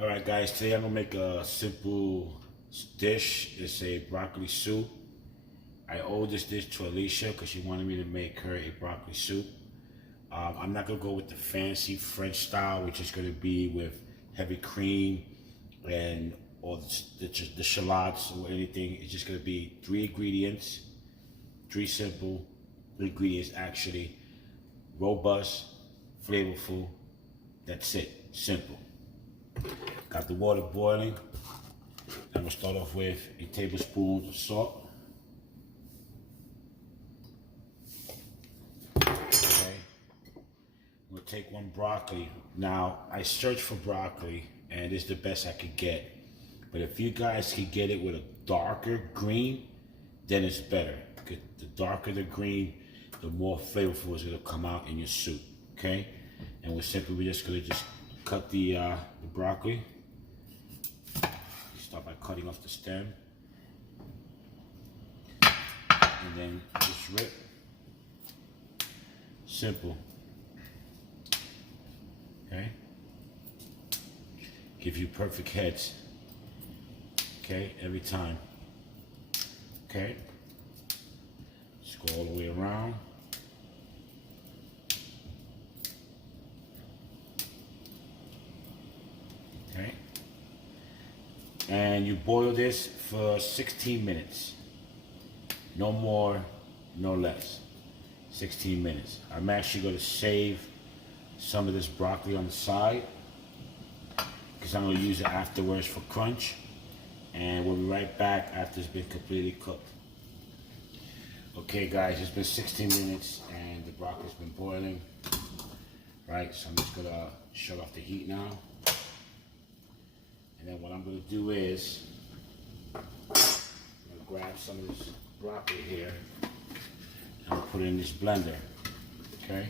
Alright guys, today I'm going to make a simple dish. It's a broccoli soup. I owe this dish to Alicia because she wanted me to make her a broccoli soup. I'm not going to go with the fancy French style, which is going to be with heavy cream and all the shallots or anything. It's just going to be three simple ingredients actually. Robust, flavorful, that's it, simple. Got the water boiling. I'm gonna start off with a tablespoon of salt. Okay. I'm gonna take one broccoli. Now, I searched for broccoli and it's the best I could get. But if you guys can get it with a darker green, then it's better. Because the darker the green, the more flavorful it's gonna come out in your soup. Okay? And we're just gonna cut the broccoli. Start by cutting off the stem. And then just rip. Simple. Okay? Give you perfect heads. Okay? Every time. Okay? Just go all the way around. Okay. And you boil this for 16 minutes. No more, no less. 16 minutes. I'm actually going to save some of this broccoli on the side because I'm going to use it afterwards for crunch. And we'll be right back after it's been completely cooked. Okay guys, it's been 16 minutes and the broccoli's been boiling. Right, so I'm just going to shut off the heat now. And then what I'm going to do is, I'm going to grab some of this broccoli here, and I'll put it in this blender, okay?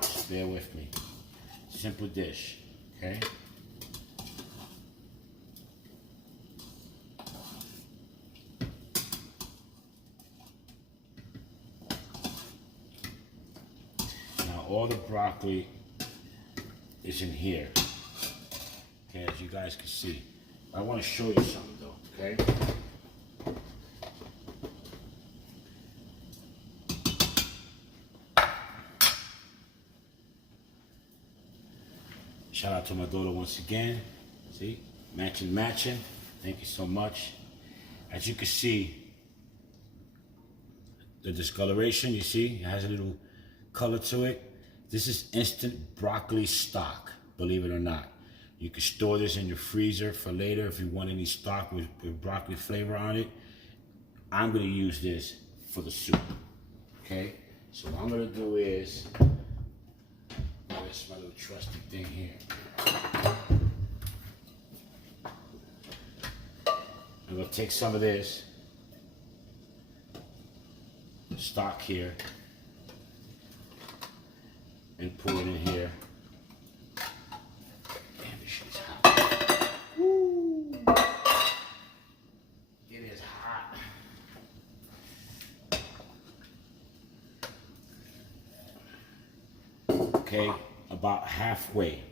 Just bear with me. Simple dish, okay? Now all the broccoli is in here. Okay, as you guys can see. I want to show you something though, okay? Shout out to my daughter once again. See, matching. Thank you so much. As you can see, the discoloration, you see, it has a little color to it. This is instant broccoli stock, believe it or not. You can store this in your freezer for later if you want any stock with broccoli flavor on it. I'm going to use this for the soup. Okay? So what I'm going to do is, where's my little trusty thing here? I'm going to take some of this stock here and pour it in here. Okay, about halfway.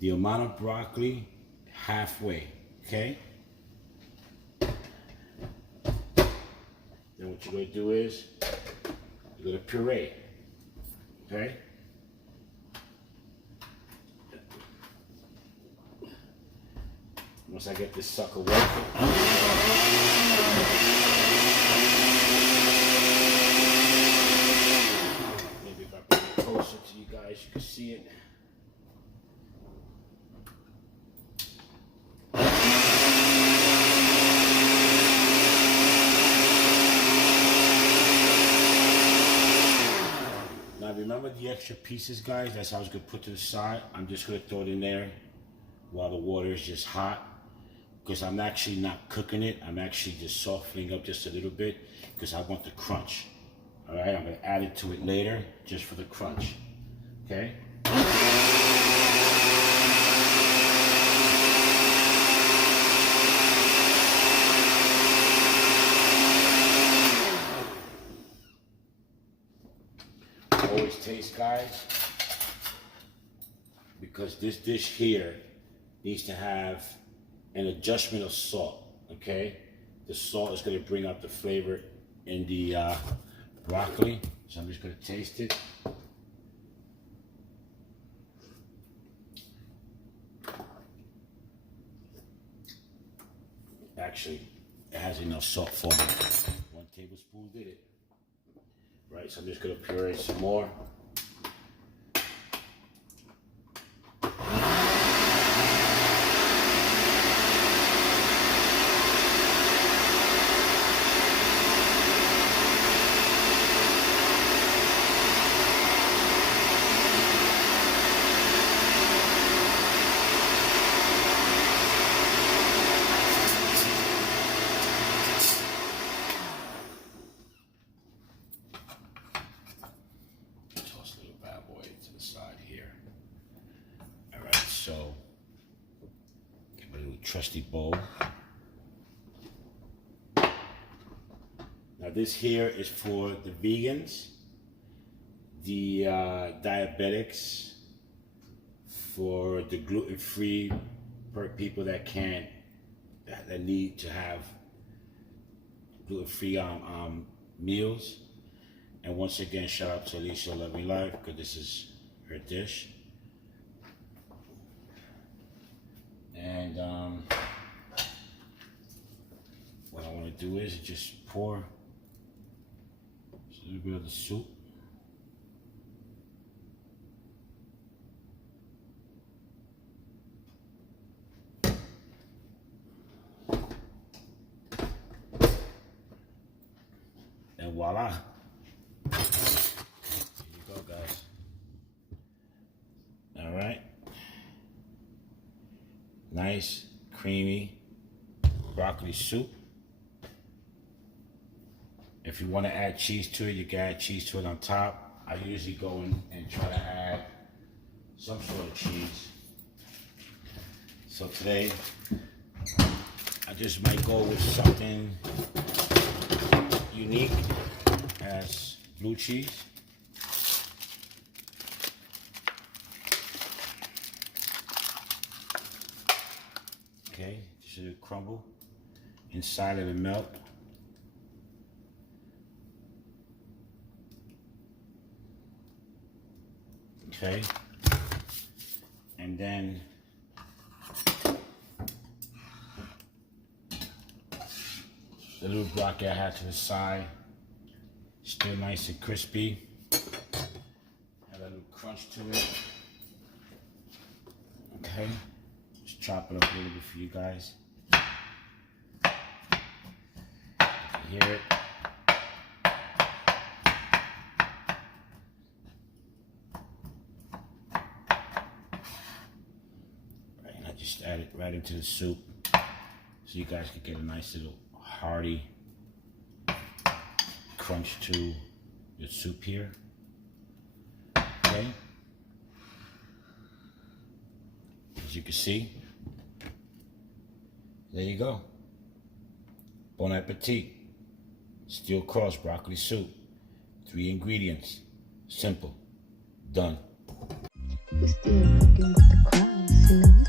The amount of broccoli, halfway, okay? Then what you're going to do is, you're going to puree, okay? Once I get this sucker working. Closer to you guys, you can see it. Now remember the extra pieces, guys, that's how I was going to put to the side. I'm just going to throw it in there while the water is just hot because I'm actually not cooking it. I'm actually just softening up just a little bit because I want the crunch. All right, I'm going to add it to it later just for the crunch, okay? Always taste, guys. because this dish here needs to have an adjustment of salt, okay? The salt is gonna bring out the flavor in the broccoli. So I'm just gonna taste it. Actually, it has enough salt for me. 1 tablespoon did it. Right, so I'm just gonna puree some more. So, get my little trusty bowl. Now this here is for the vegans, the diabetics, for the gluten-free people that that need to have gluten-free meals. And once again, shout out to Alicia Love Me Life, because this is her dish. And what I want to do is just pour just a little bit of the soup. And voila. Here you go, guys. All right. Nice, creamy broccoli soup. If you want to add cheese to it, you can add cheese to it on top. I usually go in and try to add some sort of cheese. So today, I just might go with something unique as blue cheese. Okay, just a little crumble inside of the milk. Okay, and then the little broccoli I had to the side, still nice and crispy. Have a little crunch to it. Okay. Just chop it up a little bit for you guys. You hear it? Right, and I just add it right into the soup so you guys can get a nice little hearty crunch to your soup here. Okay. As you can see, there you go. Bon appetit. Steel cross broccoli soup. 3 ingredients. Simple. Done. We still rockin' with the crowd,